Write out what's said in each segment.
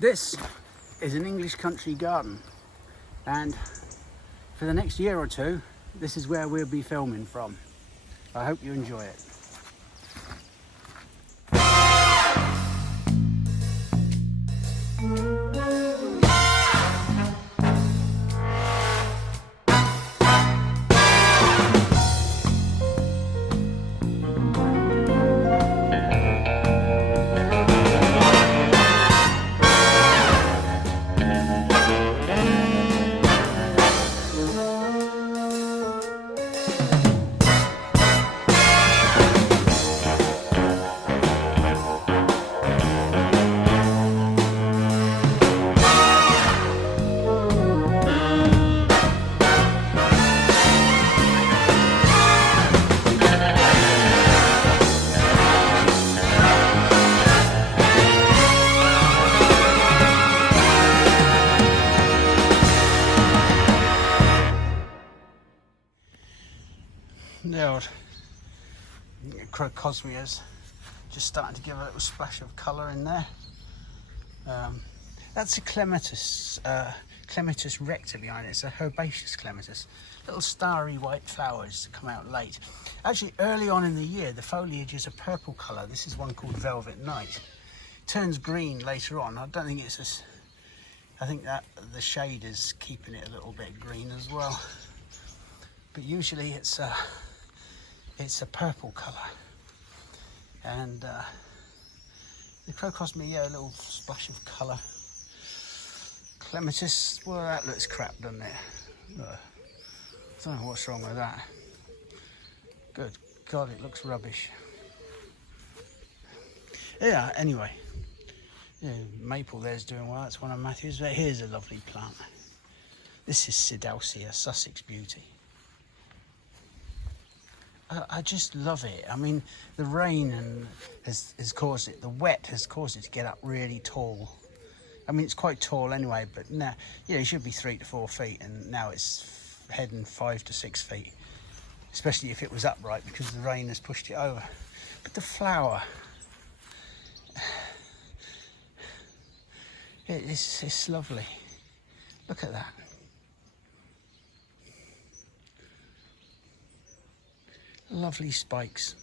This is an English country garden, and for the next year or two, this is where we'll be filming from. I hope you enjoy it. The old crocosmia's just starting to give a little splash of colour in there. That's a clematis, clematis recta behind it. It's a herbaceous clematis. Little starry white flowers that come out late. Actually, early on in the year, the foliage is a purple colour. This is one called Velvet Night. Turns green later on. I don't think it's as... I think that the shade is keeping it a little bit green as well. But usually it's a purple colour, and the crocosmia, yeah, a little splash of colour. Clematis, well, that looks crap, doesn't it? I don't know what's wrong with that. Good God, it looks rubbish. Yeah, anyway, yeah, maple there's doing well. That's one of Matthew's. But here's a lovely plant. This is Sidalcia, Sussex Beauty. I just love it. I mean, the rain has caused it, the wet has caused it to get up really tall. I mean, it's quite tall anyway, but now, you know, it should be 3 to 4 feet, and now it's heading 5 to 6 feet, especially if it was upright, because the rain has pushed it over. But the flower, it's lovely. Look at that. Lovely spikes,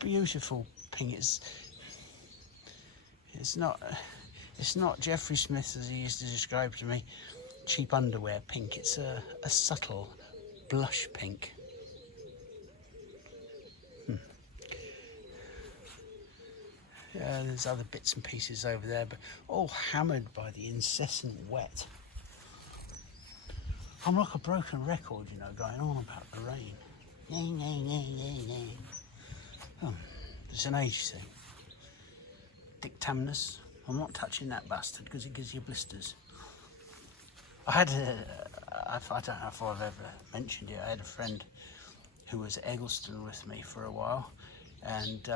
beautiful pink. It's not Jeffrey Smith, as he used to describe to me, cheap underwear pink. It's a subtle blush pink. Yeah, there's other bits and pieces over there, but all hammered by the incessant wet. I'm like a broken record, you know, going on about the rain. Oh, it's an age thing. Dictamnus. I'm not touching that bastard because it gives you blisters. I don't know if I've ever mentioned it. I had a friend who was at Eggleston with me for a while, and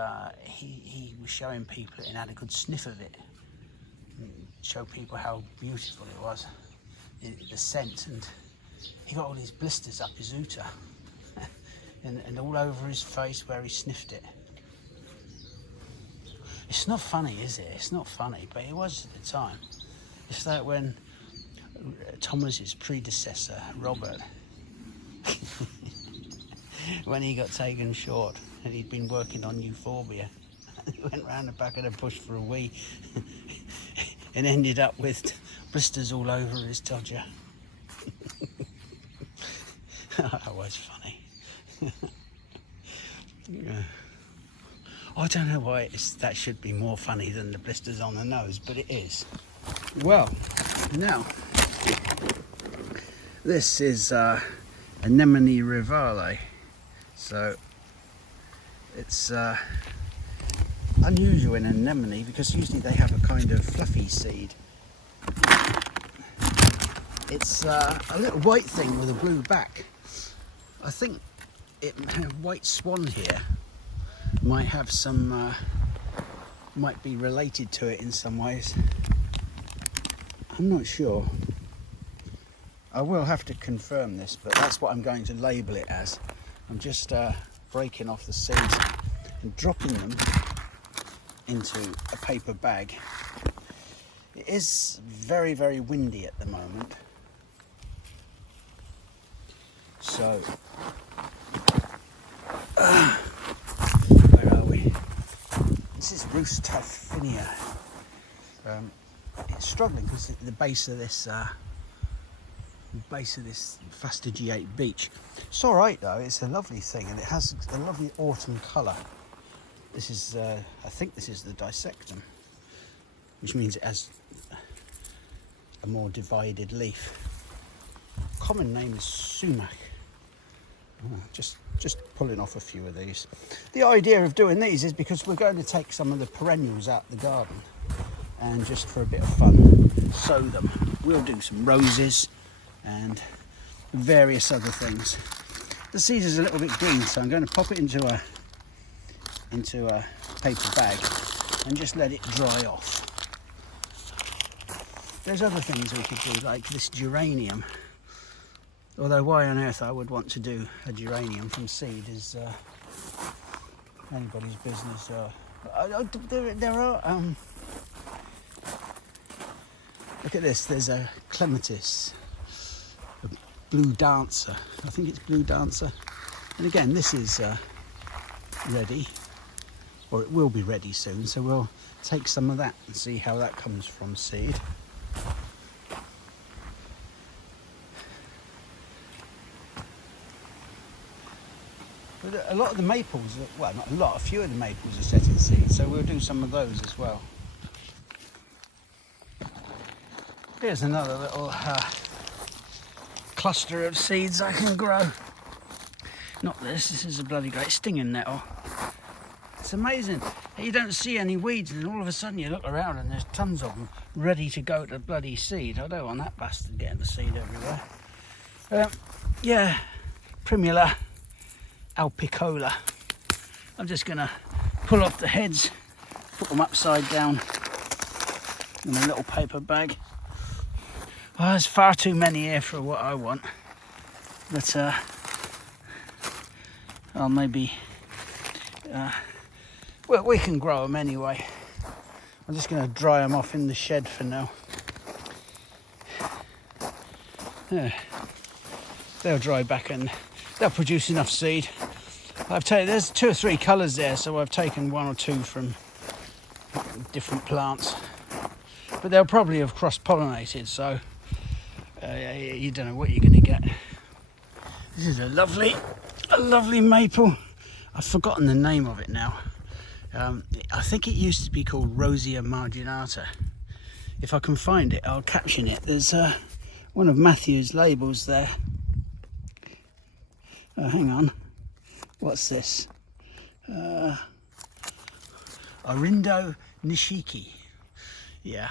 he was showing people it and had a good sniff of it. Show people how beautiful it was, the scent, and he got all these blisters up his ooter. And all over his face where he sniffed it. It's not funny, is it? It's not funny, but it was at the time. It's like when Thomas's predecessor, Robert, when he got taken short and he'd been working on euphorbia, he went round the back of the bush for a wee and ended up with blisters all over his todger. That was funny. Yeah. I don't know why that should be more funny than the blisters on the nose, but it is. Well, now, this is Anemone rivale. So, it's unusual in anemone because usually they have a kind of fluffy seed. It's a little white thing with a blue back. I think white swan here might have some, might be related to it in some ways. I'm not sure. I will have to confirm this, but that's what I'm going to label it as. I'm just breaking off the seeds and dropping them into a paper bag. It is very, very windy at the moment. So, where are we? This is Roostophinia. It's struggling because the base of this fastigiate beech. It's all right though. It's a lovely thing, and it has a lovely autumn colour. This is, I think this is the dissectum, which means it has a more divided leaf. Common name is sumac. Just pulling off a few of these. The idea of doing these is because we're going to take some of the perennials out the garden and just for a bit of fun sow them. We'll do some roses and various other things. The seed is a little bit green, so I'm going to pop it into a paper bag and just let it dry off. There's other things we could do, like this geranium. Although why on earth I would want to do a geranium from seed is anybody's business. There are look at this, there's a clematis, a blue dancer. I think it's blue dancer. And again, this is ready, or it will be ready soon, so we'll take some of that and see how that comes from seed. But a lot of the maples, well, not a lot, a few of the maples are set in seed, so we'll do some of those as well. Here's another little cluster of seeds I can grow. Not this, this is a bloody great stinging nettle. It's amazing. You don't see any weeds and all of a sudden you look around and there's tons of them ready to go to bloody seed. I don't want that bastard getting the seed everywhere. Yeah, Primula alpicola. I'm just going to pull off the heads, put them upside down in a little paper bag. Oh, there's far too many here for what I want, but I'll maybe well, we can grow them anyway. I'm just going to dry them off in the shed for now. Yeah. They'll dry back and they'll produce enough seed. There's 2 or 3 colours there, so I've taken 1 or 2 from different plants, but they'll probably have cross-pollinated, so you don't know what you're going to get. This is a lovely maple. I've forgotten the name of it now. I think it used to be called Rosia marginata. If I can find it, I'll caption it. There's one of Matthew's labels there. Oh, hang on. What's this? Orindo Nishiki. Yeah.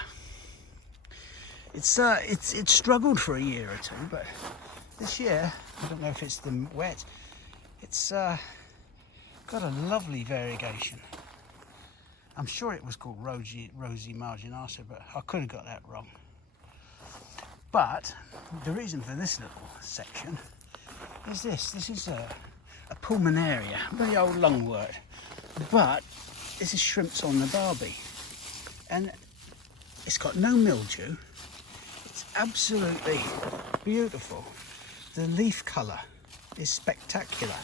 It's struggled for a year or 2, but this year, I don't know if it's the wet, it's got a lovely variegation. I'm sure it was called Rosie marginata, but I could have got that wrong. But the reason for this little section is this. This is a pulmonaria, very old lungwort, but this is shrimps on the barbie, and it's got no mildew. It's absolutely beautiful. The leaf colour is spectacular.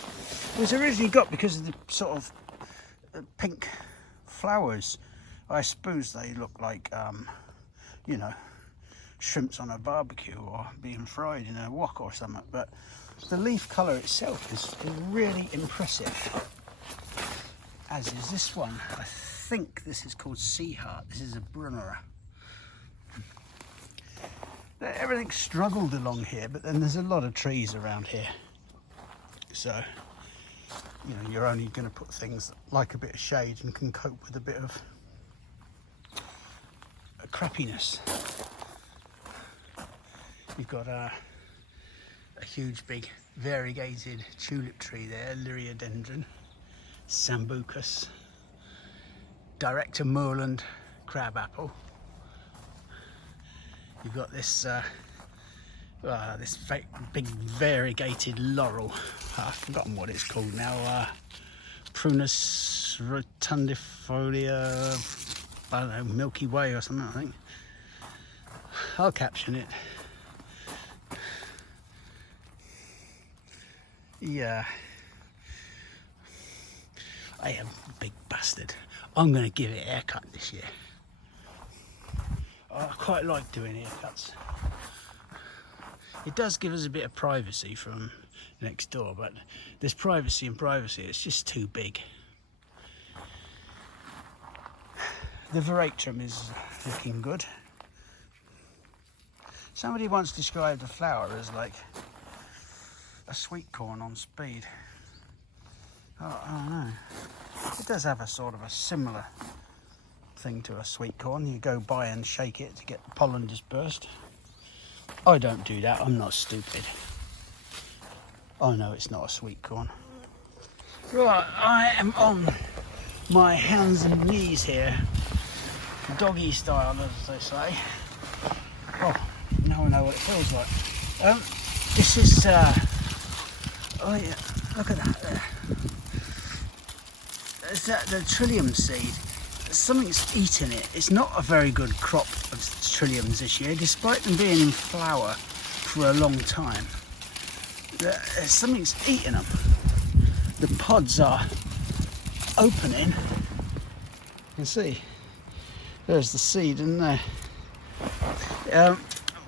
It was originally got because of the sort of pink flowers. I suppose they look like you know, shrimps on a barbecue or being fried in a wok or something, but the leaf colour itself is really impressive, as is this one. I think this is called Sea Heart. This is a Brunnera. Everything struggled along here, but then there's a lot of trees around here, so you know, you're only going to put things that like a bit of shade and can cope with a bit of crappiness. You've got a huge big variegated tulip tree there, Liriodendron, Sambucus, Director Moorland crabapple. You've got this this big variegated laurel. I've forgotten what it's called now. Prunus rotundifolia, I don't know, Milky Way or something, I think. I'll caption it. Yeah. I am a big bastard. I'm going to give it a haircut this year. I quite like doing haircuts. It does give us a bit of privacy from next door, but there's privacy and privacy, it's just too big. The veratrum is looking good. Somebody once described the flower as like a sweet corn on speed. Oh, I don't know. It does have a sort of a similar thing to a sweet corn. You go by and shake it to get the pollen dispersed. I don't do that, I'm not stupid. I know it's not a sweet corn. Right, I am on my hands and knees here. Doggy style, as they say. Oh, now I know what it feels like. This is, oh yeah, look at that there. Is that the trillium seed? Something's eaten it. It's not a very good crop of trilliums this year, despite them being in flower for a long time. Something's eaten them. The pods are opening. You can see, there's the seed in there.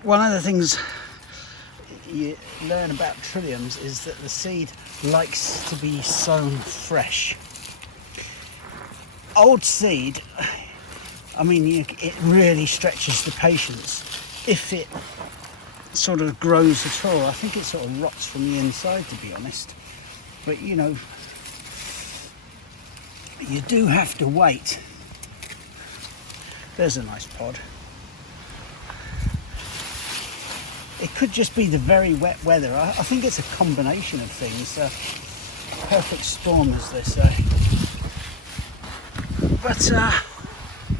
One of the things you learn about trilliums is that the seed likes to be sown fresh. Old seed, I mean, it really stretches the patience. If it sort of grows at all, I think it sort of rots from the inside, to be honest. But you know, you do have to wait. There's a nice pod. It could just be the very wet weather. I think it's a combination of things. Perfect storm, as they say. But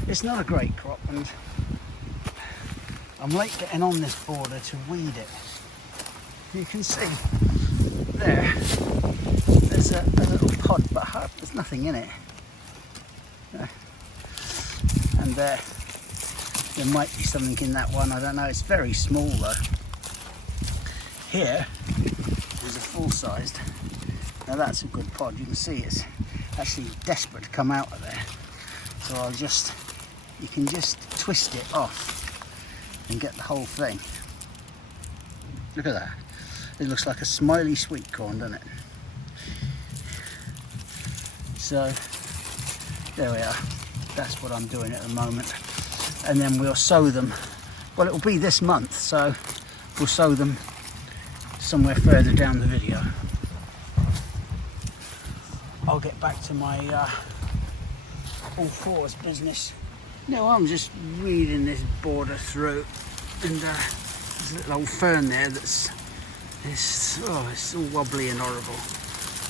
it's not a great crop, and I'm late getting on this border to weed it. You can see there's a little pod, but there's nothing in it. And there might be something in that one, I don't know. It's very small though. Here is a full-sized. Now that's a good pod. You can see it's actually desperate to come out of there. So you can just twist it off and get the whole thing. Look at that. It looks like a smiley sweet corn, doesn't it? So there we are. That's what I'm doing at the moment. And then we'll sow them. Well, it'll be this month, so we'll sow them somewhere further down the video. I'll get back to my all fours business. No, I'm just weeding this border through, and there's a little old fern there it's all wobbly and horrible.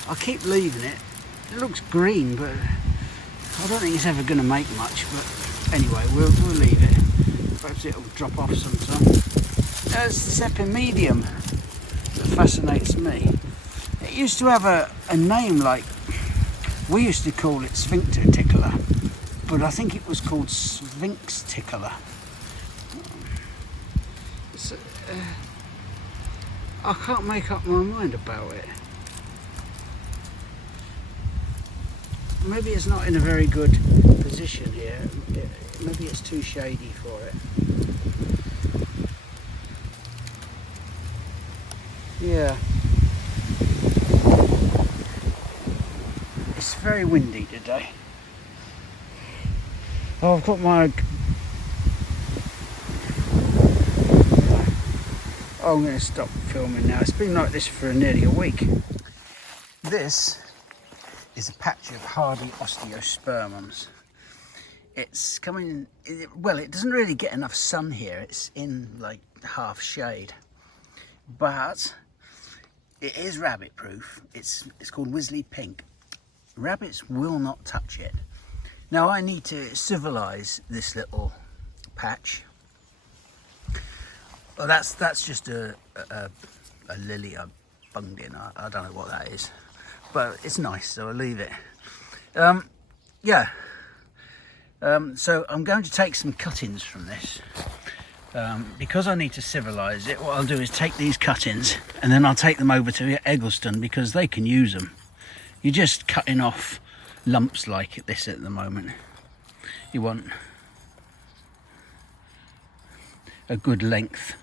I'll keep leaving it. It looks green, but I don't think it's ever going to make much. But anyway, we'll leave it. Perhaps it'll drop off sometime. There's this epimedium that fascinates me. It used to have a name like, we used to call it sphincter tickler, but I think it was called sphinx tickler. I can't make up my mind about it. Maybe it's not in a very good position here. Maybe it's too shady for it. Yeah. It's very windy today. Oh, I've got my... Oh, I'm going to stop filming now. It's been like this for nearly a week. This is a patch of hardy osteospermums. It's coming... Well, it doesn't really get enough sun here. It's in like half shade. But it is rabbit proof. It's called Wisley Pink. Rabbits will not touch it. Now I need to civilize this little patch. Well, that's just a lily I bunged in. I don't know what that is, but it's nice, so I'll leave it. Yeah. So I'm going to take some cuttings from this Because I need to civilise it, what I'll do is take these cuttings and then I'll take them over to Eggleston because they can use them. You're just cutting off lumps like this at the moment. You want a good length.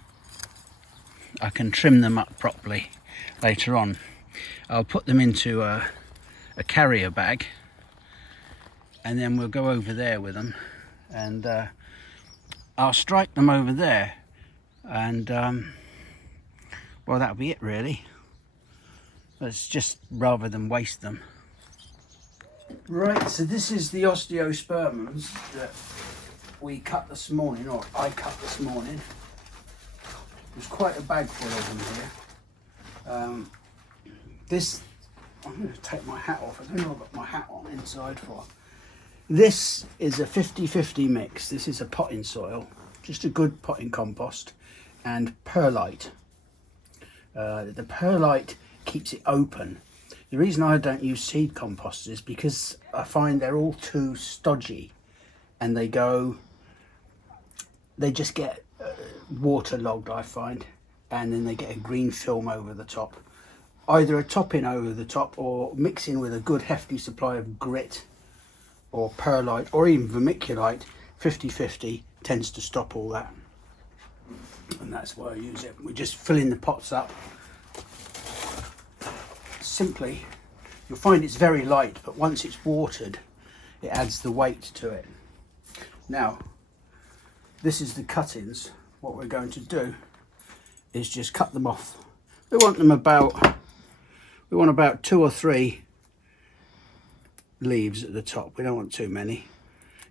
I can trim them up properly later on. I'll put them into a carrier bag and then we'll go over there with them, and I'll strike them over there, and well, that'll be it really. That's just rather than waste them. Right, so this is the osteospermums that we cut this morning, or I cut this morning. There's quite a bag full of them here. I'm going to take my hat off. I don't know what I've got my hat on inside for. This is a 50-50 mix. This is a potting soil, just a good potting compost, and perlite. The perlite keeps it open. The reason I don't use seed compost is because I find they're all too stodgy, and they just get waterlogged, I find, and then they get a green film over the top. Either a topping over the top or mixing with a good hefty supply of grit or perlite or even vermiculite. 50-50 tends to stop all that, and that's why I use it. We're just filling the pots up. Simply, you'll find it's very light, but once it's watered, it adds the weight to it. Now, this is the cuttings. What we're going to do is just cut them off. We want about 2 or 3 leaves at the top. We don't want too many.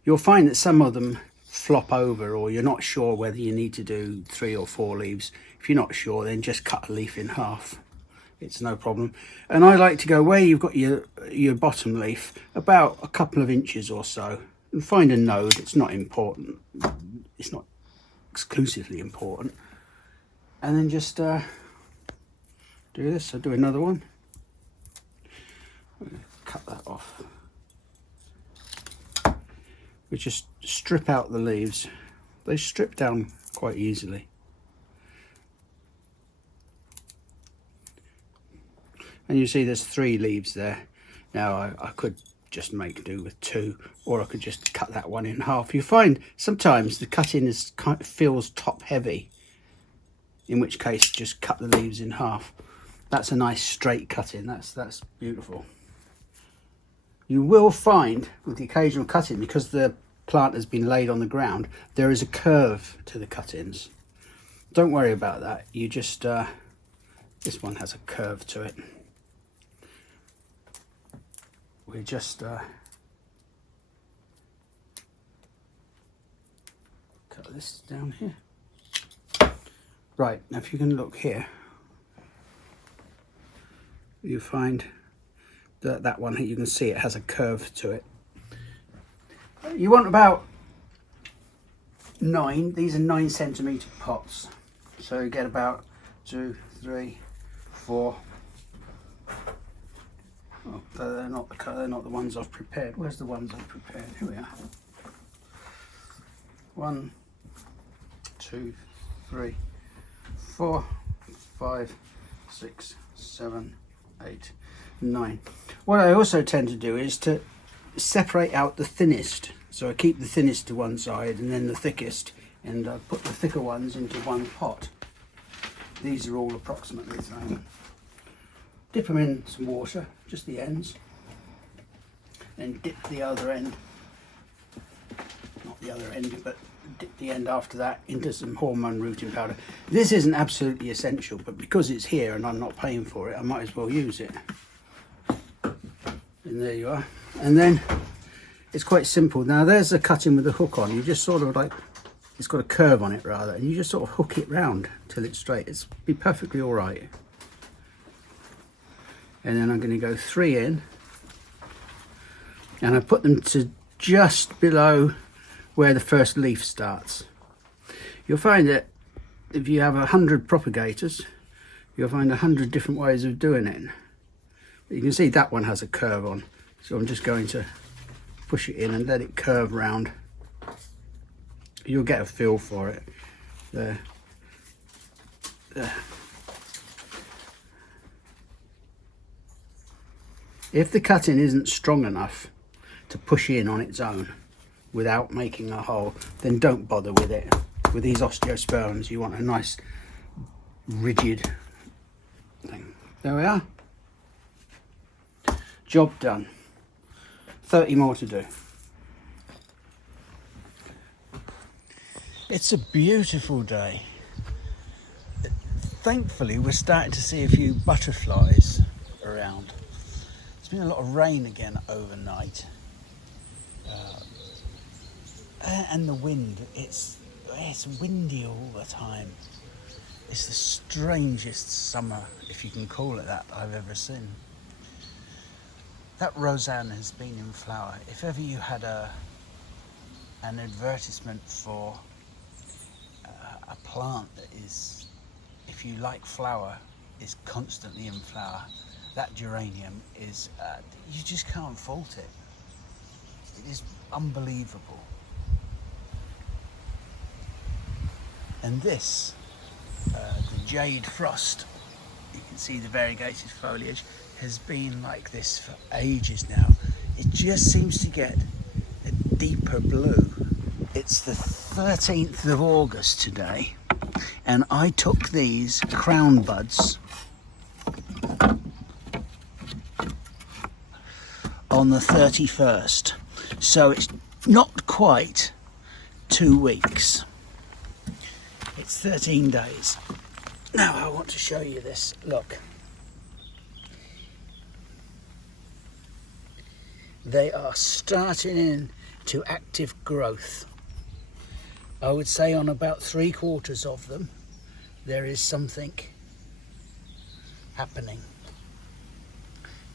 You'll find that some of them flop over, or you're not sure whether you need to do 3 or 4 leaves. If you're not sure, then just cut a leaf in half. It's no problem. And I like to go where you've got your bottom leaf, about a couple of inches or so, and find a node. It's not important. It's not exclusively important. And then just do this. I'll do another one. Cut that off. We just strip out the leaves. They strip down quite easily. And you see there's 3 leaves there. Now I could just make do with 2, or I could just cut that one in half. You find sometimes the cutting feels top heavy, in which case just cut the leaves in half. That's a nice straight cutting. That's beautiful. You will find with the occasional cutting, because the plant has been laid on the ground, there is a curve to the cuttings. Don't worry about that. You just this one has a curve to it. We just cut this down here. Right, now if you can look here, you find that one here, you can see it has a curve to it. You want about 9, these are 9cm pots. So you get about 2, 3, 4. Oh, they're not the ones I've prepared. Where's the ones I've prepared? Here we are. 1, 2, 3, 4, 5, 6, 7, 8, 9. What I also tend to do is to separate out the thinnest. So I keep the thinnest to one side and then the thickest, and I put the thicker ones into one pot. These are all approximately the same. Dip them in some water, just the ends, and dip the other end, not the other end, but dip the end after that into some hormone rooting powder. This isn't absolutely essential, but because it's here and I'm not paying for it, I might as well use it. And there you are. And then it's quite simple. Now there's a cutting with a hook on. You just sort of like, it's got a curve on it rather, and you just sort of hook it round till it's straight. It's be perfectly all right. And then I'm going to go 3 in, and I put them to just below where the first leaf starts. You'll find that if you have 100 propagators, you'll find 100 different ways of doing it. But you can see that one has a curve on, so I'm just going to push it in and let it curve round. You'll get a feel for it. There. There. If the cutting isn't strong enough to push in on its own without making a hole, then don't bother with it. With these osteosperms, you want a nice rigid thing. There we are. Job done. 30 more to do. It's a beautiful day. Thankfully, we're starting to see a few butterflies around. There's been a lot of rain again overnight. And the wind, it's windy all the time. It's the strangest summer, if you can call it that, I've ever seen. That Roseanne has been in flower. If ever you had an advertisement for a plant that is, if you like flower, is constantly in flower, that geranium is, you just can't fault it. It is unbelievable. And this, the jade frost, you can see the variegated foliage, has been like this for ages now. It just seems to get a deeper blue. It's the 13th of August today, and I took these crown buds on the 31st, so it's not quite 2 weeks. It's 13 days. Now I want to show you this. Look. They are starting into active growth. I would say on about 3/4 of them, there is something happening.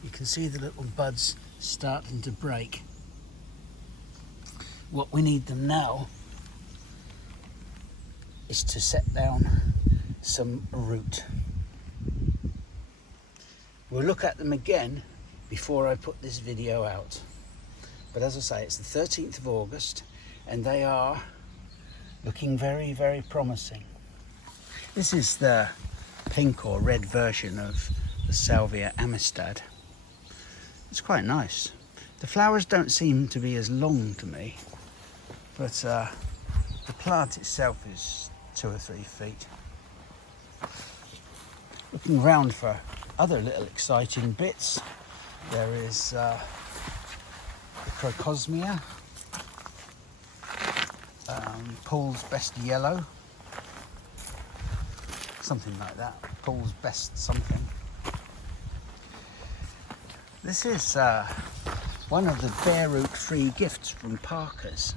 You can see the little buds starting to break. What we need them now is to set down some root. We'll look at them again before I put this video out. But as I say, it's the 13th of August and they are looking very, very promising. This is the pink or red version of the Salvia amistad. It's quite nice. The flowers don't seem to be as long to me, but the plant itself is 2 or 3 feet. Looking around for other little exciting bits, there is the Crocosmia, Paul's Best Yellow, something like that, Paul's Best something. This is one of the bare root free gifts from Parker's.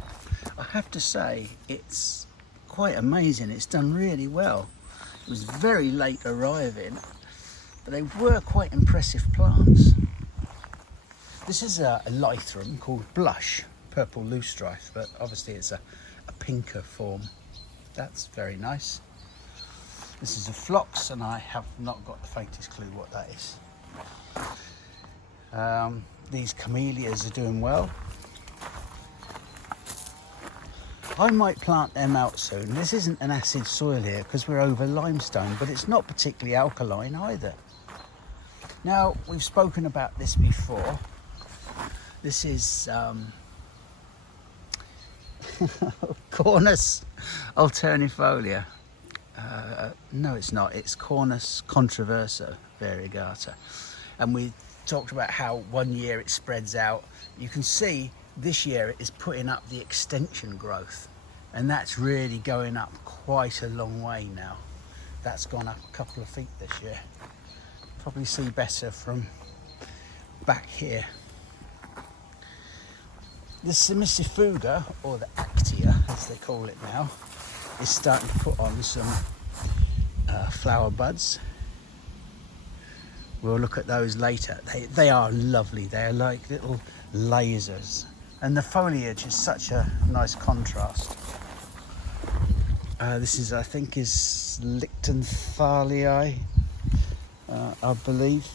I have to say, it's quite amazing. It's done really well. It was very late arriving, but they were quite impressive plants. This is a Lythrum called Blush, purple loosestrife, but obviously it's a pinker form. That's very nice. This is a Phlox, and I have not got the faintest clue what that is. These camellias are doing well. I might plant them out soon. This isn't an acid soil here because we're over limestone, but it's not particularly alkaline either. Now, we've spoken about this before. This is Cornus alternifolia. No, it's not. It's Cornus controverso variegata. And we talked about how 1 year it spreads out. You can see this year it is putting up the extension growth, and that's really going up quite a long way now. That's gone up a couple of feet this year. Probably see better from back here. The Semicifuga, or the Actia as they call it now, is starting to put on some flower buds. We'll look at those later. They are lovely. They are like little lasers. And the foliage is such a nice contrast. This is, I think, is Lichtenthalii, I believe.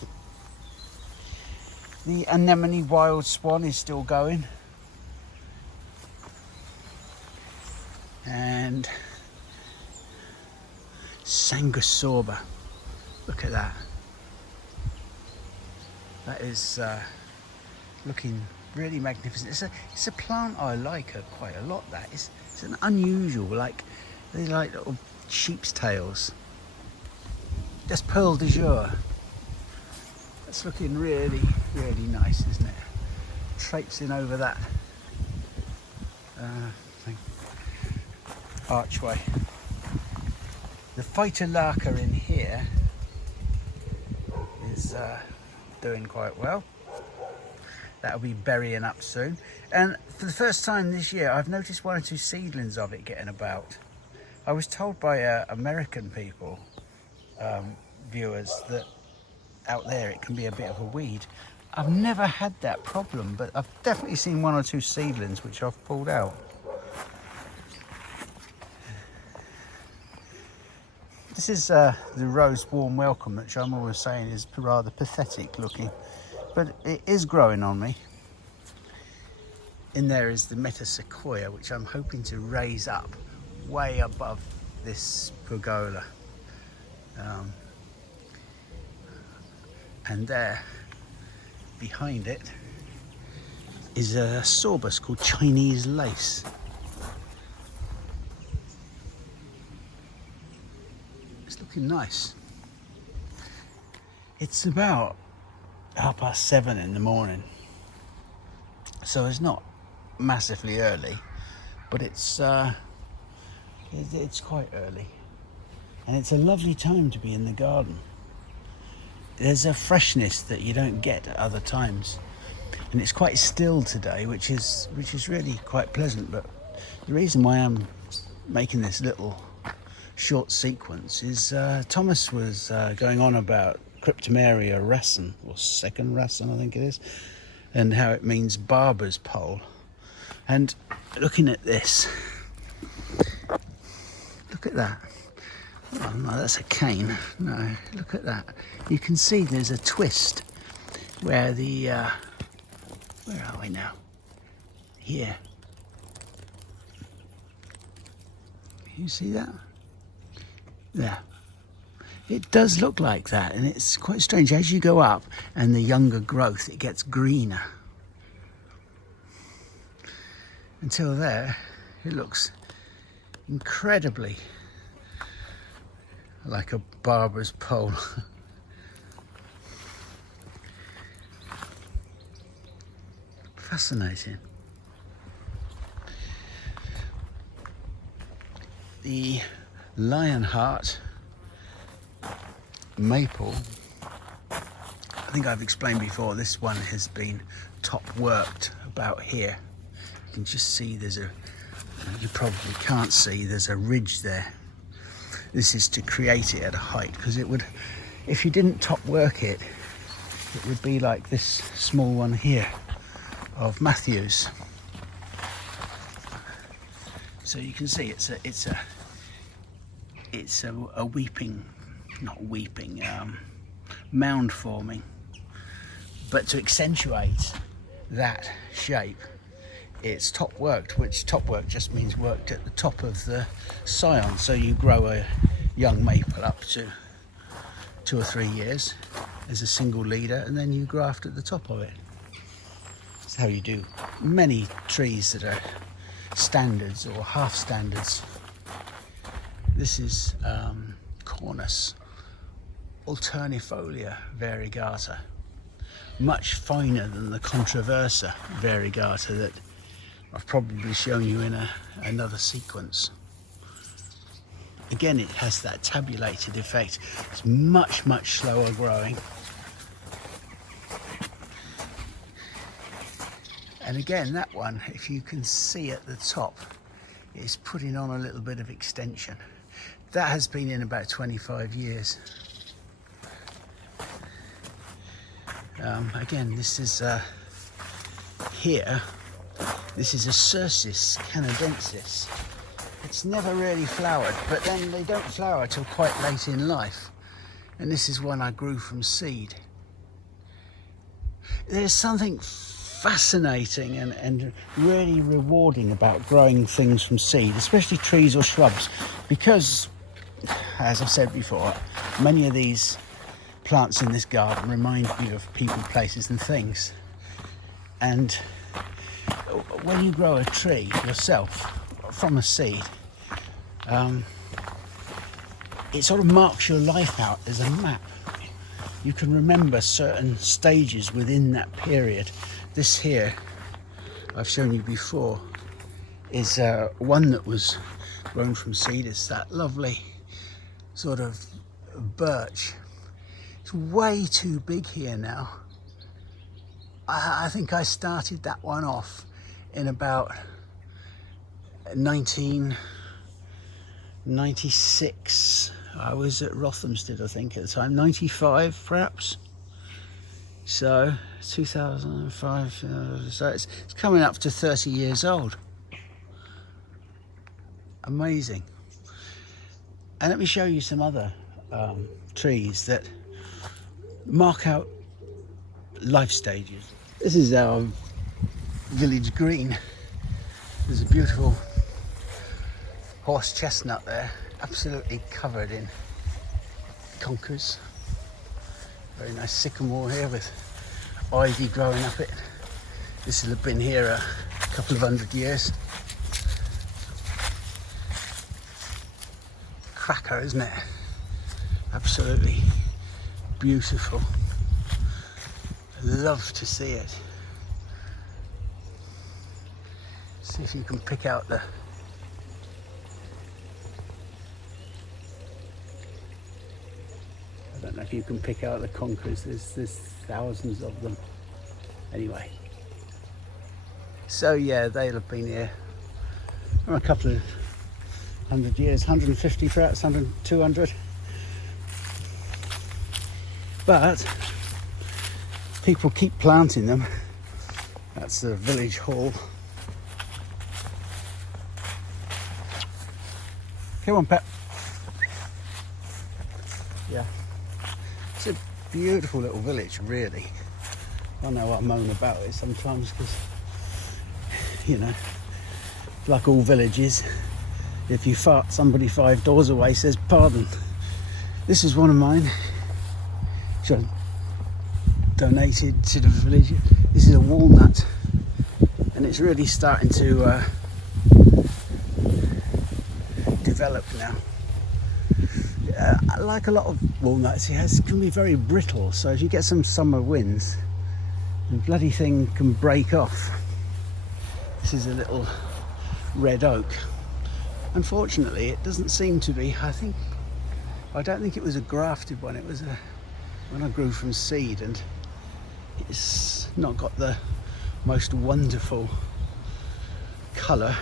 The anemone wild swan is still going. And Sanguisorba. Look at that. That is looking really magnificent. It's a plant I like quite a lot. That it's an unusual, like they're like little sheep's tails. Just Pearl de Jour. That's looking really, really nice, isn't it? Traipsing over that archway. The Phytolacca in here is doing quite well. That'll be berrying up soon. And for the first time this year, I've noticed 1 or 2 seedlings of it getting about. I was told by American people, viewers, that out there it can be a bit of a weed. I've never had that problem, but I've definitely seen 1 or 2 seedlings which I've pulled out. This is the rose warm welcome, which I'm always saying is rather pathetic looking, but it is growing on me. In there is the metasequoia, which I'm hoping to raise up way above this pergola. And there, behind it, is a sorbus called Chinese lace. It's looking nice. It's about 7:30 in the morning, so it's not massively early, but it's quite early, and it's a lovely time to be in the garden. There's a freshness that you don't get at other times, and it's quite still today, which is really quite pleasant. But the reason why I'm making this little short sequence is Thomas was going on about Cryptomeria racem, or second racem I think it is, and how it means barber's pole. And looking at this, look at that. Oh no, that's a cane. No, look at that. You can see there's a twist where the where are we now? Here. Can you see that? There. It does look like that, and it's quite strange. As you go up and the younger growth, it gets greener. Until there, it looks incredibly like a barber's pole. Fascinating. The Lionheart maple, I think I've explained before, this one has been top worked about here. You can just see you probably can't see, there's a ridge there. This is to create it at a height, because it would, if you didn't top work it, it would be like this small one here of Matthews. So you can see it's a weeping, not weeping, mound forming. But to accentuate that shape, it's top worked, which top work just means worked at the top of the scion. So you grow a young maple up to 2 or 3 years as a single leader, and then you graft at the top of it. That's how you do many trees that are standards or half standards. This is Cornus alternifolia variegata, much finer than the controversa variegata that I've probably shown you in another sequence. Again, it has that tabulated effect. It's much, much slower growing. And again, that one, if you can see at the top, is putting on a little bit of extension. That has been in about 25 years. Again, this is here. This is a Cercis canadensis. It's never really flowered, but then they don't flower till quite late in life. And this is one I grew from seed. There's something fascinating and really rewarding about growing things from seed, especially trees or shrubs, because as I've said before, many of these plants in this garden remind me of people, places and things. And when you grow a tree yourself from a seed, it sort of marks your life out as a map. You can remember certain stages within that period. This here, I've shown you before, is one that was grown from seed. It's that lovely sort of birch. It's way too big here now. I think I started that one off in about 1996. I was at Rothamsted, I think, at the time. 95 perhaps. So 2005, so it's coming up to 30 years old. Amazing. And let me show you some other trees that mark out life stages. This is our village green. There's a beautiful horse chestnut there, absolutely covered in conkers. Very nice sycamore here with ivy growing up it. This will have been here a couple of 100 years. Cracker, isn't it? Absolutely beautiful. Love to see it. See if you can pick out the I don't know if you can pick out the conkers. There's thousands of them. Anyway, so yeah, they'll have been here for a couple of 100 years, 150 perhaps, 100, 200. But people keep planting them. That's the village hall. Come on, Pep. Yeah. It's a beautiful little village, really. I know I moan about it sometimes because, you know, like all villages, if you fart, somebody 5 doors away says pardon. This is one of mine, which I donated to the village. This is a walnut, and it's really starting to develop now. Like a lot of walnuts, it can be very brittle, so if you get some summer winds, the bloody thing can break off. This is a little red oak. Unfortunately, it doesn't seem to be. I don't think it was a grafted one. It was one I grew from seed, and it's not got the most wonderful colour.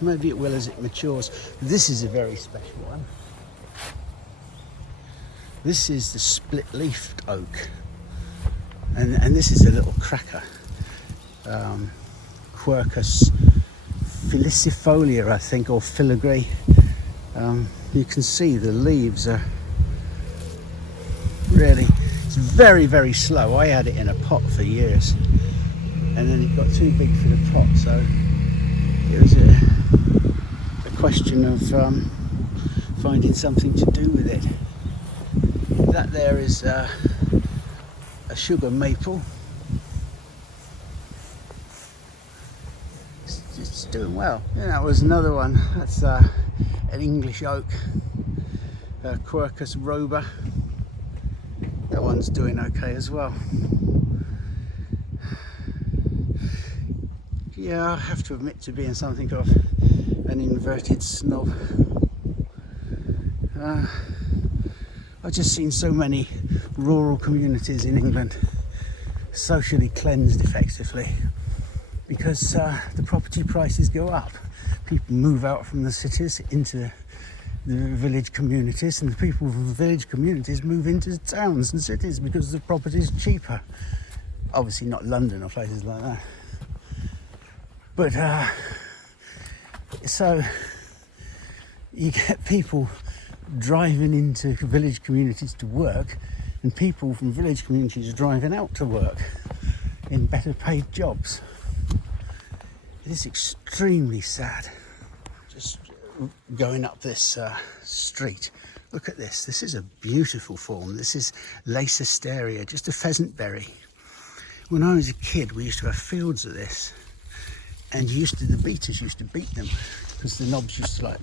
Maybe it will as it matures. This is a very special one. This is the split-leafed oak, and this is a little cracker. Quercus filicifolia, I think, or filigree. You can see the leaves are really, it's very, very slow. I had it in a pot for years, and then it got too big for the pot, so it was a question of finding something to do with it. That there is a sugar maple. It's doing well. Yeah, that was another one. That's an English oak, Quercus roba. That one's doing okay as well. Yeah, I have to admit to being something of an inverted snob. I've just seen so many rural communities in England socially cleansed effectively because the property prices go up. People move out from the cities into the village communities, and the people from the village communities move into towns and cities because the property is cheaper. Obviously not London or places like that. But so you get people driving into village communities to work, and people from village communities driving out to work in better paid jobs. It is extremely sad. Just going up this street. Look at this. This is a beautiful form. This is Acer, just a pheasant berry. When I was a kid, we used to have fields of this, and the beaters used to beat them because the knobs used to like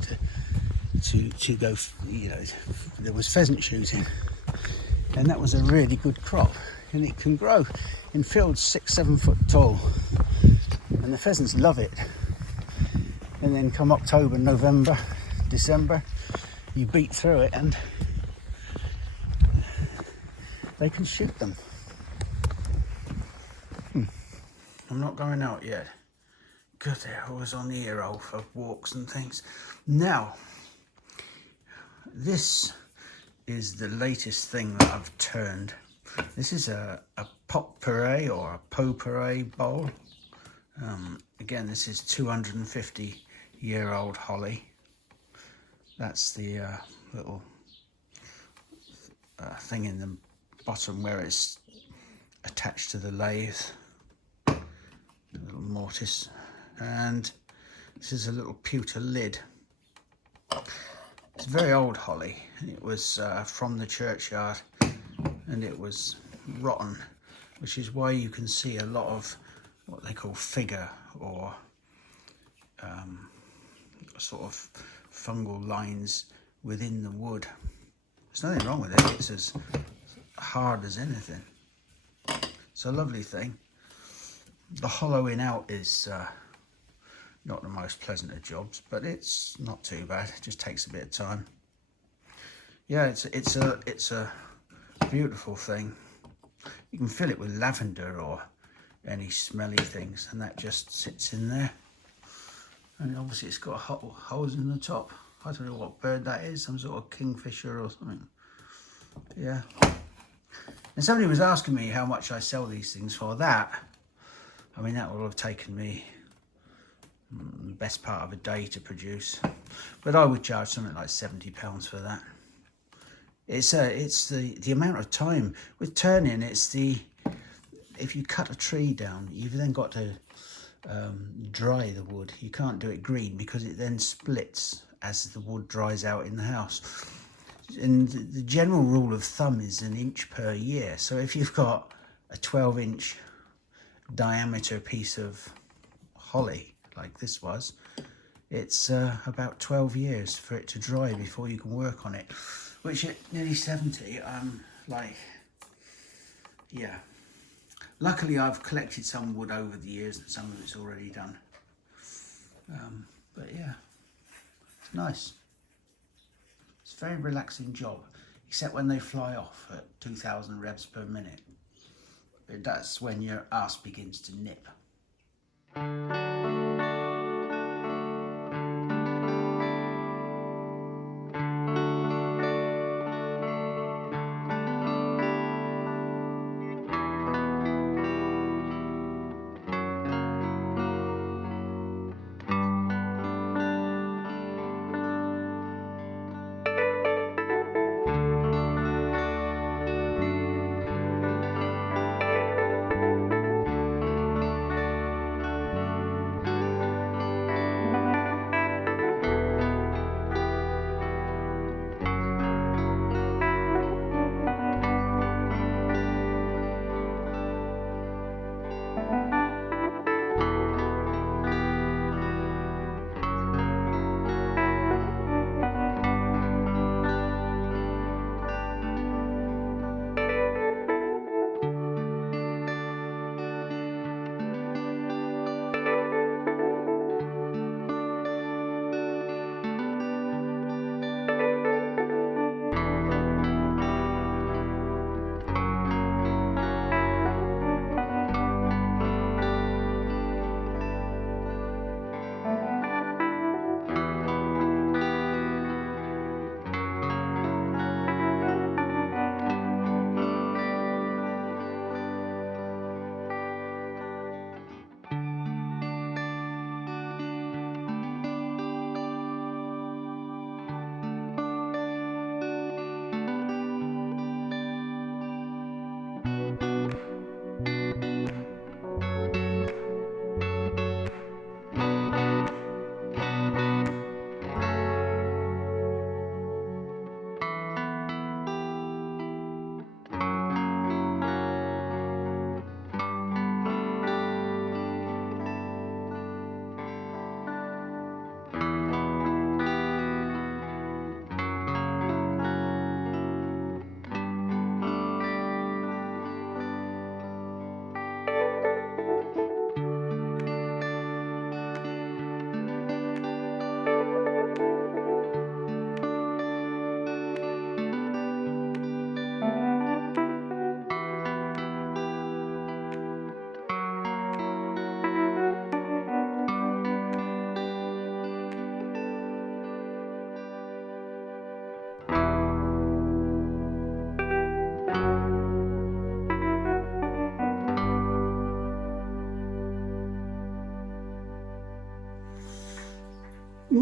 to go. You know, there was pheasant shooting, and that was a really good crop. And it can grow in fields 6-7 foot tall, and the pheasants love it. And then come October, November, December, you beat through it and they can shoot them. I'm not going out yet. God, they're always on the ear hole for walks and things. Now, this is the latest thing that I've turned. This is a potpourri or a potpourri bowl. Again, this is 250-year-old holly. That's the little thing in the bottom where it's attached to the lathe, the little mortise. And this is a little pewter lid. It's very old holly. It was from the churchyard, and it was rotten, which is why you can see a lot of what they call figure or sort of fungal lines within the wood. There's nothing wrong with it. It's as hard as anything. It's a lovely thing. The hollowing out is not the most pleasant of jobs, but it's not too bad. It just takes a bit of time. Yeah, it's a beautiful thing. You can fill it with lavender or any smelly things, and that just sits in there. And obviously it's got holes in the top. I don't know what bird that is, some sort of kingfisher or something. Yeah. And somebody was asking me how much I sell these things for. That, I mean, that will have taken me the best part of a day to produce. But I would charge something like £70 for that. It's the amount of time with turning. It's if you cut a tree down, you've then got to dry the wood. You can't do it green because it then splits as the wood dries out in the house. And the general rule of thumb is 1 inch per year. So if you've got a 12-inch diameter piece of holly like this was, it's about 12 years for it to dry before you can work on it. Which at nearly 70, I'm like, yeah. Luckily, I've collected some wood over the years and some of it's already done. But yeah, it's nice. It's a very relaxing job, except when they fly off at 2,000 revs per minute. That's when your ass begins to nip.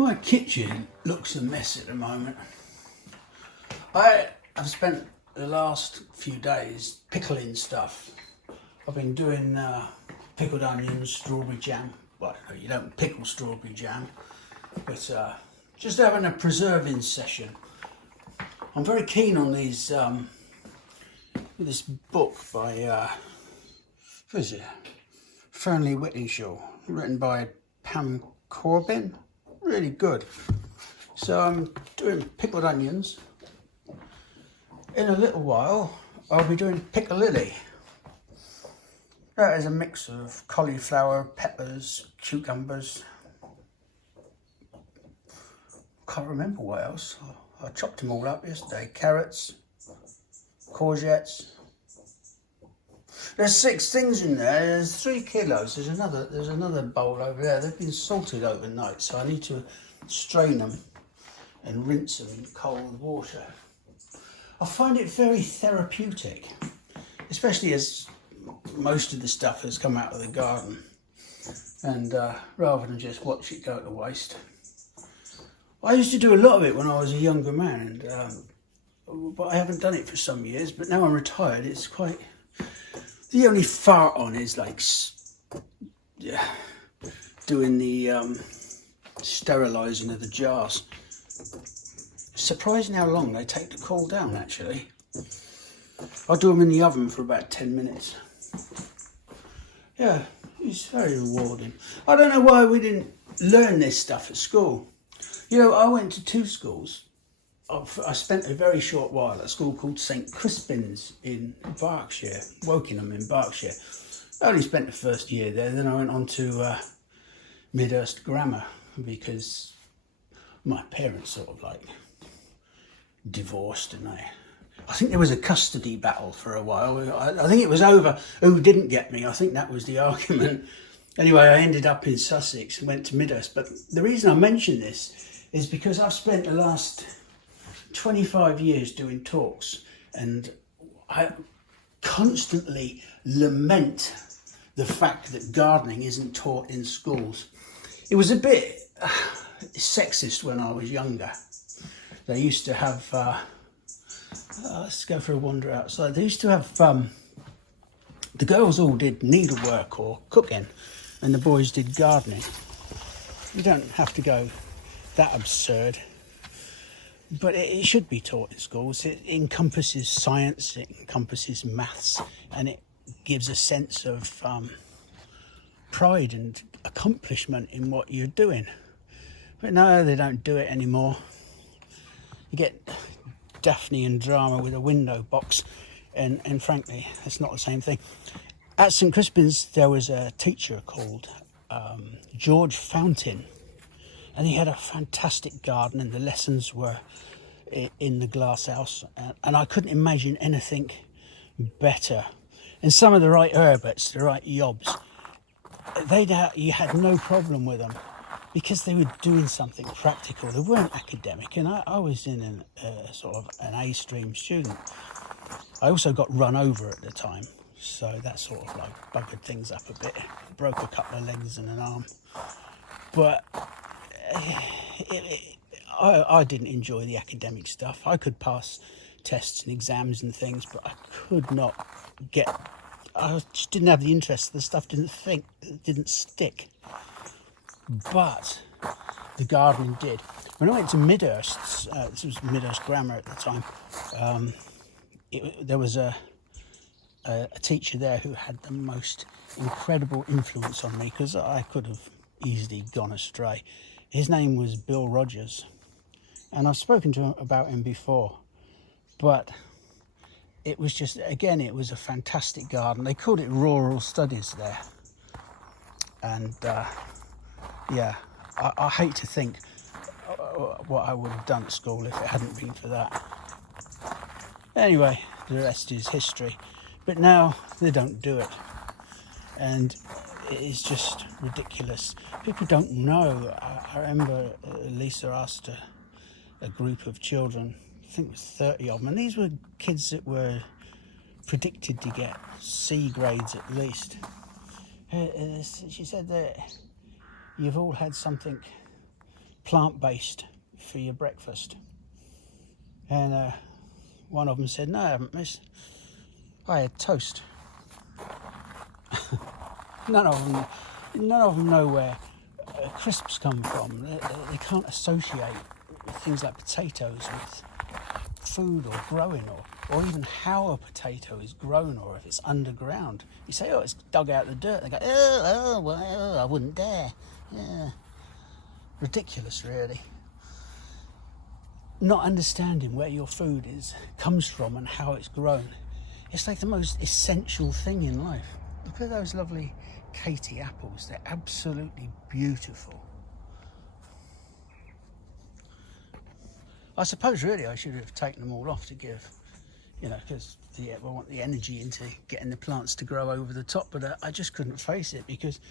My kitchen looks a mess at the moment. I've spent the last few days pickling stuff. I've been doing pickled onions, strawberry jam. Well, you don't pickle strawberry jam, but just having a preserving session. I'm very keen on these. This book by who is it? Fernley Whittingshaw, written by Pam Corbin. Really good. So I'm doing pickled onions. In a little while, I'll be doing piccalilli. That is a mix of cauliflower, peppers, cucumbers. Can't remember what else. I chopped them all up yesterday. Carrots, courgettes. There's 6 things in there. There's 3 kilos. There's another bowl over there. They've been salted overnight, so I need to strain them and rinse them in cold water. I find it very therapeutic, especially as most of the stuff has come out of the garden, and rather than just watch it go to waste. I used to do a lot of it when I was a younger man, and but I haven't done it for some years. But now I'm retired, it's quite. The only fart on is like doing the sterilising of the jars. Surprising how long they take to cool down, actually. I do them in the oven for about 10 minutes. Yeah, it's very rewarding. I don't know why we didn't learn this stuff at school. You know, I went to 2 schools. I spent a very short while at a school called St Crispin's in Berkshire, Wokingham in Berkshire. I only spent the first year there, then I went on to Midhurst Grammar because my parents sort of like divorced, and I think there was a custody battle for a while. I think it was over who didn't get me. I think that was the argument. Anyway, I ended up in Sussex and went to Midhurst. But the reason I mention this is because I've spent the last 25 years doing talks, and I constantly lament the fact that gardening isn't taught in schools. It was a bit sexist when I was younger. They used to have, let's go for a wander outside. They used to have, the girls all did needlework or cooking, and the boys did gardening. You don't have to go that absurd, but it should be taught in schools. It encompasses science, it encompasses maths, and it gives a sense of pride and accomplishment in what you're doing. But no, they don't do it anymore. You get Daphne and drama with a window box, and frankly, it's not the same thing. At St Crispin's, there was a teacher called George Fountain, and he had a fantastic garden, and the lessons were in the glass house, and I couldn't imagine anything better. And some of the right herbets, the right yobs, you had no problem with them, because they were doing something practical. They weren't academic, and I was in sort of an A stream student. I also got run over at the time, so that sort of like buggered things up a bit. Broke a couple of legs and an arm, but I didn't enjoy the academic stuff. I could pass tests and exams and things, but I could not I just didn't have the interest. The stuff didn't stick. But the gardening did. When I went to Midhurst, this was Midhurst Grammar at the time, there was a teacher there who had the most incredible influence on me, because I could have easily gone astray. His name was Bill Rogers, and I've spoken to him about him before, but it was just, again, it was a fantastic garden. They called it Rural Studies there, and yeah, I hate to think what I would have done at school if it hadn't been for that. Anyway, the rest is history. But now they don't do it, and it is just ridiculous. People don't know. I remember Lisa asked a group of children, I think it was 30 of them, and these were kids that were predicted to get C grades at least. She said that you've all had something plant-based for your breakfast. And one of them said, no, I haven't, miss. I had toast. None of them know where crisps come from. They can't associate things like potatoes with food or growing, or even how a potato is grown, or if it's underground. You say, oh, it's dug out of the dirt. They go, well, I wouldn't dare. Yeah. Ridiculous, really. Not understanding where your food comes from and how it's grown. It's like the most essential thing in life. Look at those lovely Katie apples. They're absolutely beautiful. I suppose really I should have taken them all off to give, because I want the energy into getting the plants to grow over the top, but I just couldn't face it, because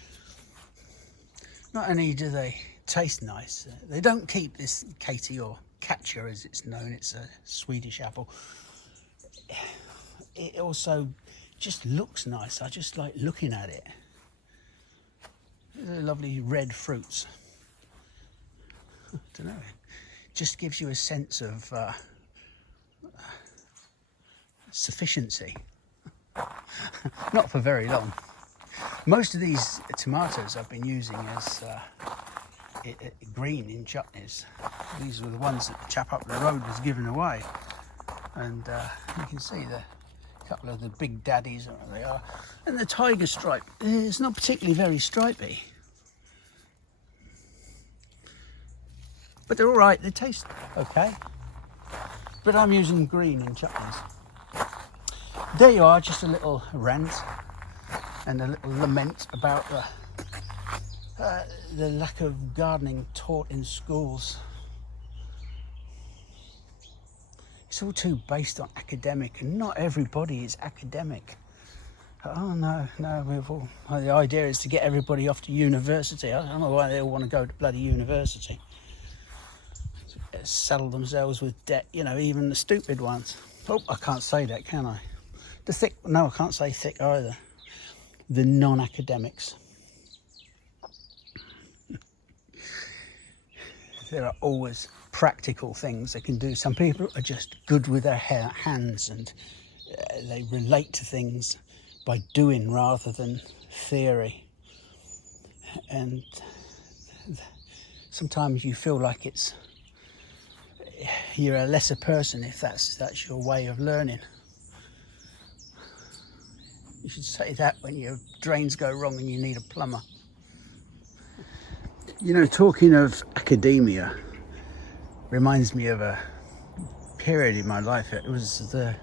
not only do they taste nice, they don't keep this Katie, or Katja as it's known, it's a Swedish apple. It also just looks nice. I just like looking at it. They're lovely red fruits. I don't know. Just gives you a sense of sufficiency. Not for very long. Most of these tomatoes I've been using as green in chutneys. These were the ones that the chap up the road was giving away, and you can see a couple of the big daddies, whatever they are, and the tiger stripe. It's not particularly very stripy, but they're all right. They taste okay, but I'm using green in chutneys. There you are, just a little rant and a little lament about the lack of gardening taught in schools. It's all too based on academic, and not everybody is academic. Oh no, the idea is to get everybody off to university. I don't know why they all want to go to bloody university. Saddle themselves with debt, even the stupid ones. Oh, I can't say that, can I? I can't say thick either. The non-academics. There are always practical things they can do. Some people are just good with their hands, and they relate to things by doing rather than theory. And sometimes you feel like you're a lesser person if that's your way of learning. You should say that when your drains go wrong and you need a plumber. Talking of academia reminds me of a period in my life. It was I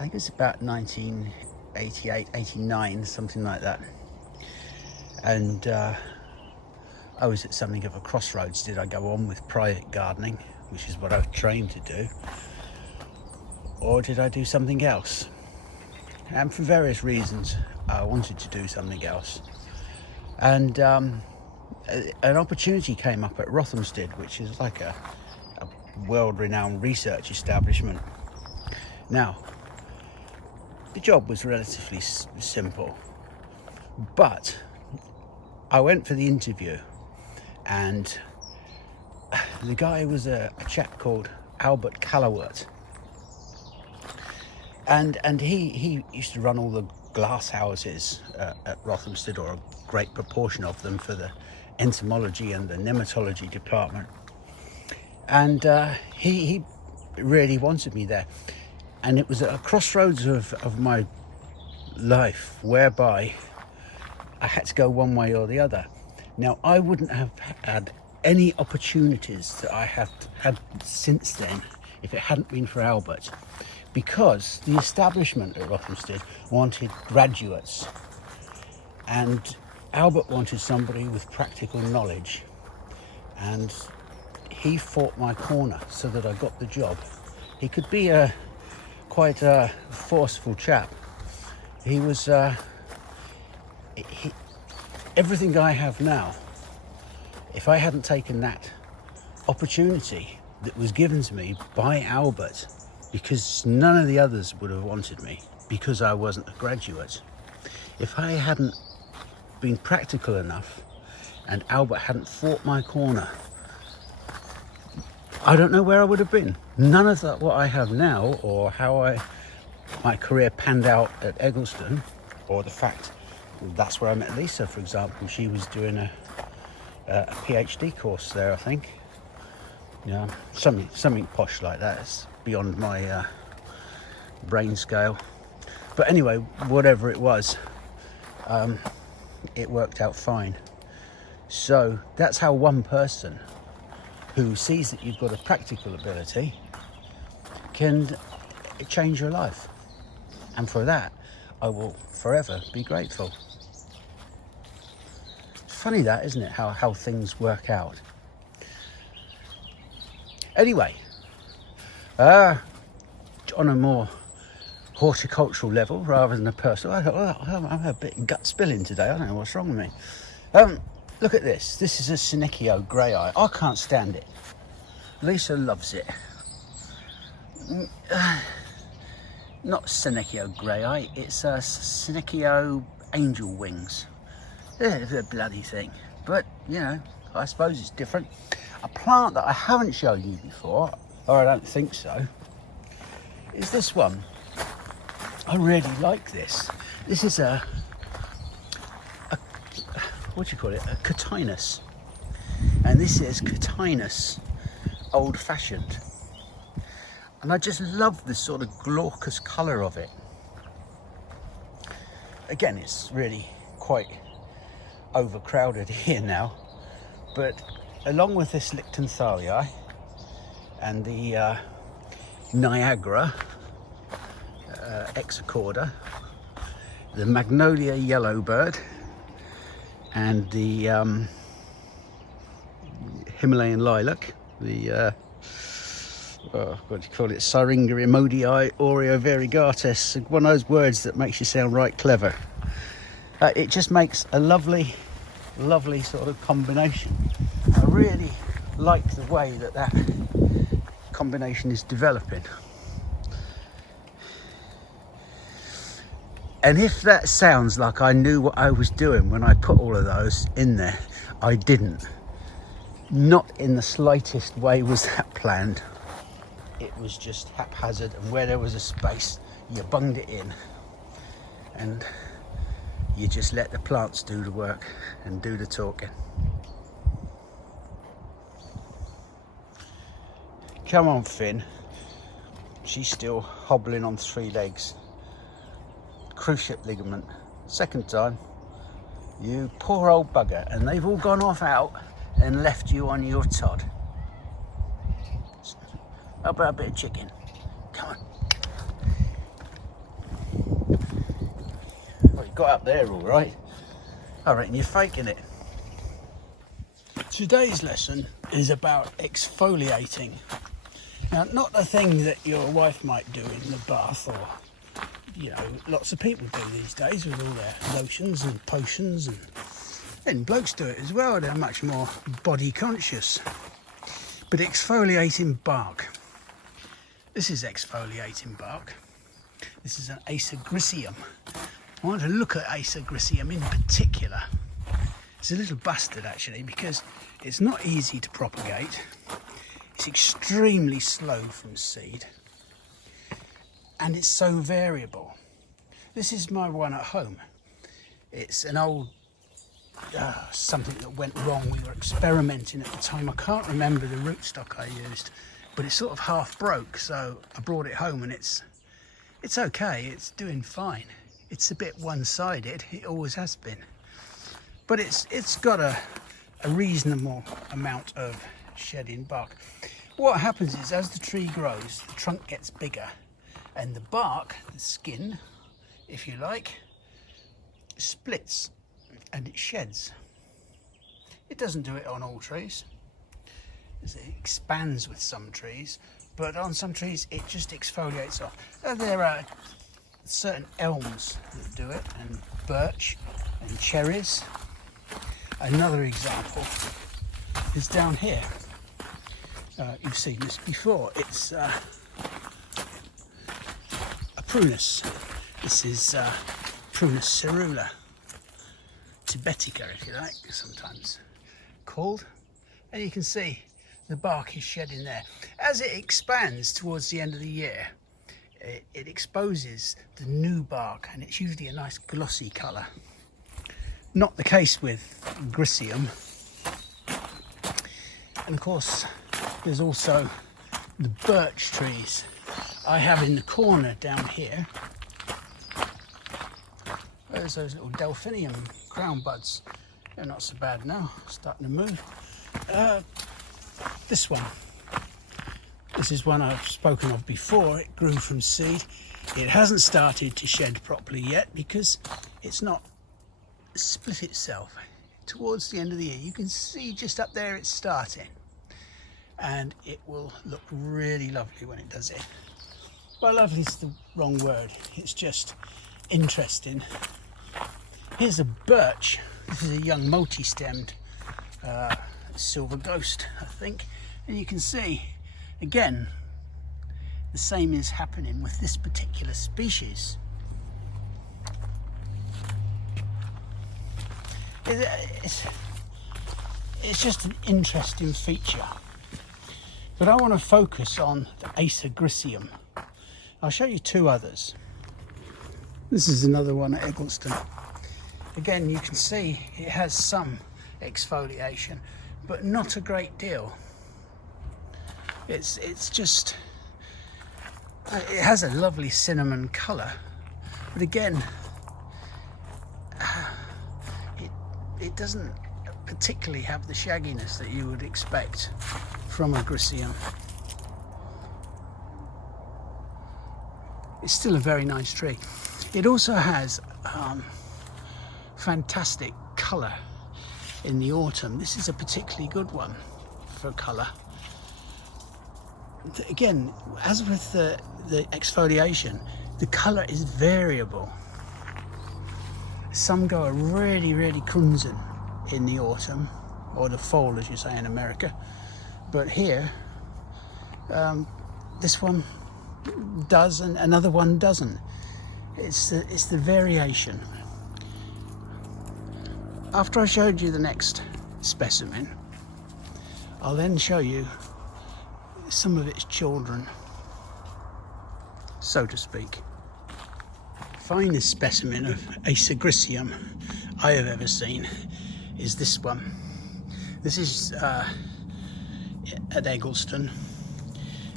think it's about 1988, 89, something like that. And I was at something of a crossroads. Did I go on with private gardening, which is what I was trained to do, or did I do something else? And for various reasons, I wanted to do something else. And an opportunity came up at Rothamsted, which is like a world-renowned research establishment. Now, the job was relatively simple, but I went for the interview, and the guy was a chap called Albert Callowert. And he used to run all the glass houses at Rothamsted, or a great proportion of them, for the entomology and the nematology department. And he really wanted me there. And it was at a crossroads of my life whereby I had to go one way or the other. Now, I wouldn't have had any opportunities that I have had since then if it hadn't been for Albert. Because the establishment at Rothamsted wanted graduates, and Albert wanted somebody with practical knowledge, and he fought my corner so that I got the job. He could be quite a forceful chap. He was everything I have now. If I hadn't taken that opportunity that was given to me by Albert, because none of the others would have wanted me, because I wasn't a graduate. If I hadn't been practical enough and Albert hadn't fought my corner, I don't know where I would have been. None of that what I have now, or how my career panned out at Eggleston, or the fact that's where I met Lisa, for example. She was doing a PhD course there, I think. Yeah, something posh like that. It's beyond my brain scale. But anyway, whatever it was, it worked out fine. So that's how one person who sees that you've got a practical ability can change your life. And for that, I will forever be grateful. It's funny that, isn't it, how things work out. Anyway, on a more horticultural level rather than a personal, I'm a bit gut spilling today. I don't know what's wrong with me. Look at this. This is a Senecio grey eye. I can't stand it. Lisa loves it. Not Senecio grey eye, it's a Senecio angel wings. It's a bloody thing. But, you know, I suppose it's different. A plant that I haven't shown you before, or I don't think so, is this one. I really like this. This is a what do you call it? A Catinus. And this is Catinus old-fashioned. And I just love the sort of glaucous colour of it. Again, it's really quite overcrowded here now, but along with this Lichtenthalia and the Niagara Exocorda, the Magnolia Yellowbird, and the Himalayan Lilac, the what do you call it, Syringa imodii Oreo variegatus, one of those words that makes you sound right clever. It just makes a lovely sort of combination. I really like the way that combination is developing. And if that sounds like I knew what I was doing when I put all of those in there, I didn't. Not in the slightest way was that planned. It was just haphazard, and where there was a space, you bunged it in. And you just let the plants do the work and do the talking. Come on, Finn. She's still hobbling on 3 legs. Cruciate ligament. Second time. You poor old bugger. And they've all gone off out and left you on your Todd. How about a bit of chicken? Come on. Well, you got up there all right. I reckon you're faking it. Today's lesson is about exfoliating. Now, not the thing that your wife might do in the bath, or, you know, lots of people do these days with all their lotions and potions, and blokes do it as well. They're much more body conscious. But exfoliating bark. This is exfoliating bark. This is an Acer griseum. I want to look at Acer griseum in particular. It's a little bastard actually, because it's not easy to propagate. It's extremely slow from seed, and it's so variable. This is my one at home. It's an old something that went wrong. We were experimenting at the time. I can't remember the rootstock I used, but it sort of half broke, so I brought it home, and it's okay. It's doing fine. It's a bit one-sided. It always has been, but it's got a reasonable amount of shedding bark. What happens is, as the tree grows, the trunk gets bigger, and the bark, the skin, if you like, splits and it sheds. It doesn't do it on all trees. It expands with some trees, but on some trees it just exfoliates off. There are certain elms that do it, and birch and cherries. Another example is down here. You've seen this before. It's a prunus. This is Prunus cerula, Tibetica, if you like, sometimes called. And you can see the bark is shedding there. As it expands towards the end of the year, it exposes the new bark, and it's usually a nice glossy colour. Not the case with griseum. And of course, there's also the birch trees I have in the corner down here. There's those little delphinium crown buds. They're not so bad now, starting to move. This one. This is one I've spoken of before. It grew from seed. It hasn't started to shed properly yet because it's not split itself. Towards the end of the year, you can see just up there it's starting, and it will look really lovely when it does it. Well, lovely is the wrong word. It's just interesting. Here's a birch. This is a young multi-stemmed silver ghost, I think. And you can see, again, the same is happening with this particular species. It's just an interesting feature. But I want to focus on the Acer griseum. I'll show you two others. This is another one at Eggleston. Again, you can see it has some exfoliation, but not a great deal. It's just, it has a lovely cinnamon colour, but again, it doesn't particularly have the shagginess that you would expect from a griseum. It's still a very nice tree. It also has fantastic colour in the autumn. This is a particularly good one for colour. Again, as with the exfoliation, the colour is variable. Some go a really crimson in the autumn, or the fall as you say in America, but here this one does and another one doesn't. It's the variation. After I showed you the next specimen, I'll then show you some of its children, so to speak. Finest specimen of Acer griseum I have ever seen is this one. This is at Eggleston,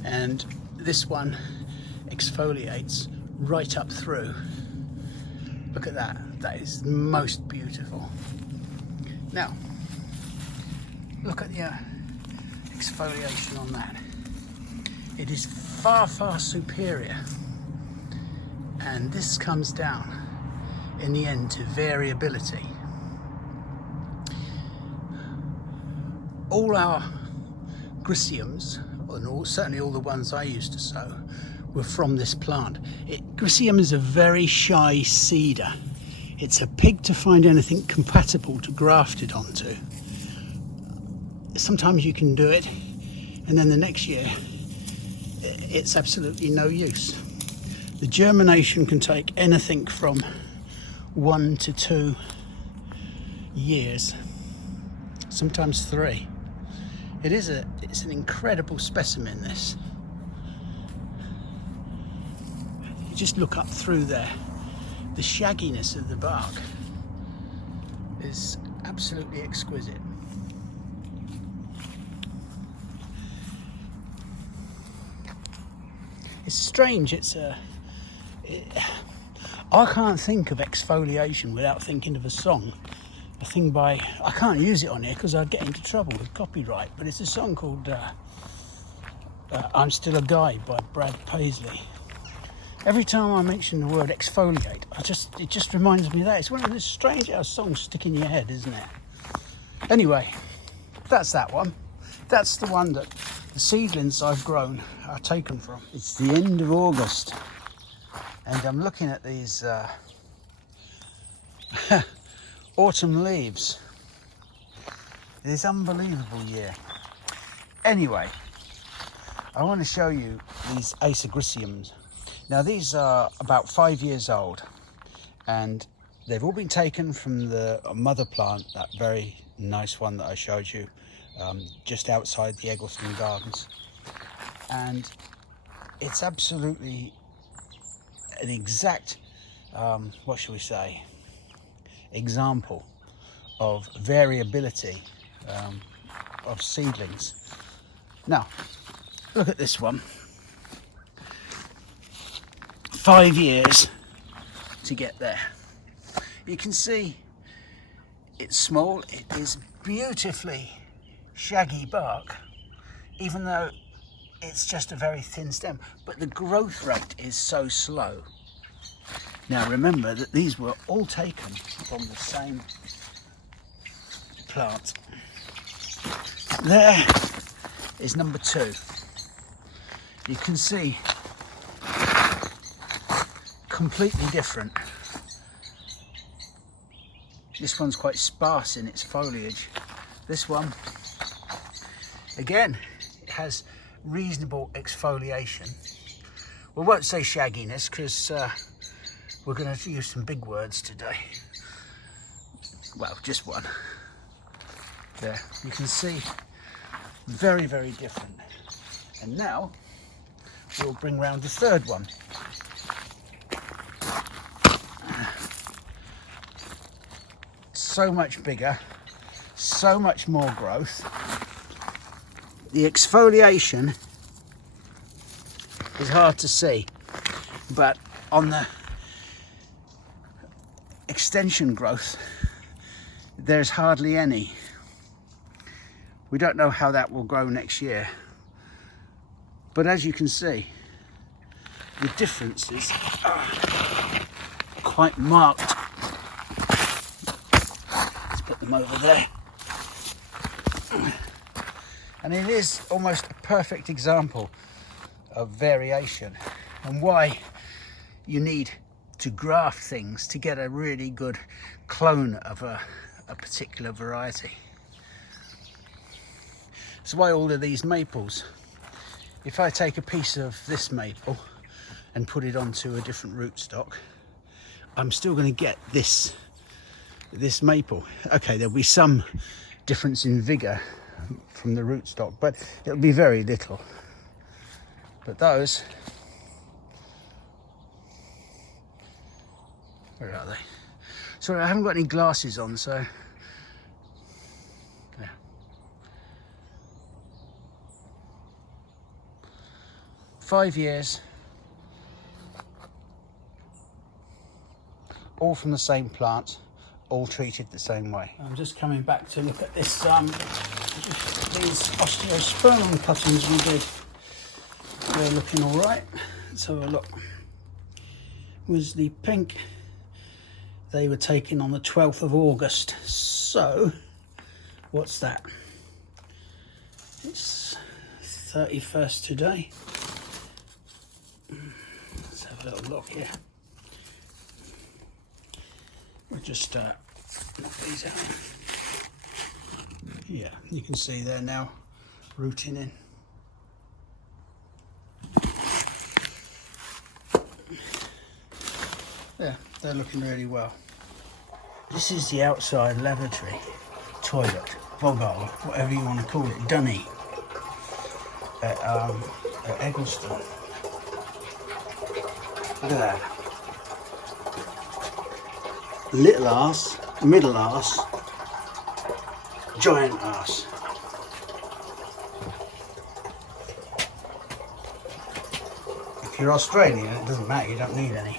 and this one exfoliates right up through. Look at that. That is most beautiful. Now, look at the exfoliation on that. It is far superior, and this comes down in the end to variability. All our griseums, and certainly all the ones I used to sow, were from this plant. Griseum is a very shy seeder. It's a pig to find anything compatible to graft it onto. Sometimes you can do it, and then the next year it's absolutely no use. The germination can take anything from 1 to 2 years, sometimes 3. It's an incredible specimen, this. You just look up through there. The shagginess of the bark is absolutely exquisite. It's strange. I can't think of exfoliation without thinking of a song. A thing by, I can't use it on here because I'd get into trouble with copyright, but it's a song called I'm Still a Guy by Brad Paisley. Every time I mention the word exfoliate, it just reminds me of that. It's one of those strange how songs stick in your head, isn't it? Anyway, that's that one. That's the one that the seedlings I've grown are taken from. It's the end of August, and I'm looking at these autumn leaves. It is unbelievable year. Anyway, I want to show you these Acer griseums. Now these are about 5 years old, and they've all been taken from the mother plant, that very nice one that I showed you just outside the Eggleston Gardens, and it's absolutely an exact, what shall we say, example of variability of seedlings. Now, look at this one. 5 years to get there. You can see it's small, it is beautifully shaggy bark, even though it's just a very thin stem, but the growth rate is so slow. Now remember that these were all taken from the same plant. There is number 2. You can see completely different. This one's quite sparse in its foliage. This one, again, it has reasonable exfoliation. We won't say shagginess because we're going to use some big words today. Well, just one. There, you can see, very, very different. And now we'll bring round the third one. So much bigger, so much more growth. The exfoliation is hard to see, but on the extension growth, there's hardly any. We don't know how that will grow next year, but as you can see, the differences are quite marked. Put them over there, and it is almost a perfect example of variation and why you need to graft things to get a really good clone of a particular variety. That's why all of these maples, if I take a piece of this maple and put it onto a different rootstock, I'm still going to get this maple. Okay, there'll be some difference in vigor from the rootstock, but it'll be very little. But those, where are they? Sorry, I haven't got any glasses on, so yeah. Five years, all from the same plant, all treated the same way. I'm just coming back to look at this, these osteospermum cuttings we did. They're looking all right. Let's have a look. Was the pink? They were taken on the 12th of August. So, what's that? It's 31st today. Let's have a little look here. We'll just knock these out. Yeah, you can see they're now rooting in. Yeah, they're looking really well. This is the outside lavatory, toilet, boggle, whatever you want to call it, dunny, at Eggleston. Look at that. Little arse, middle arse, giant arse. If you're Australian, it doesn't matter, you don't need any.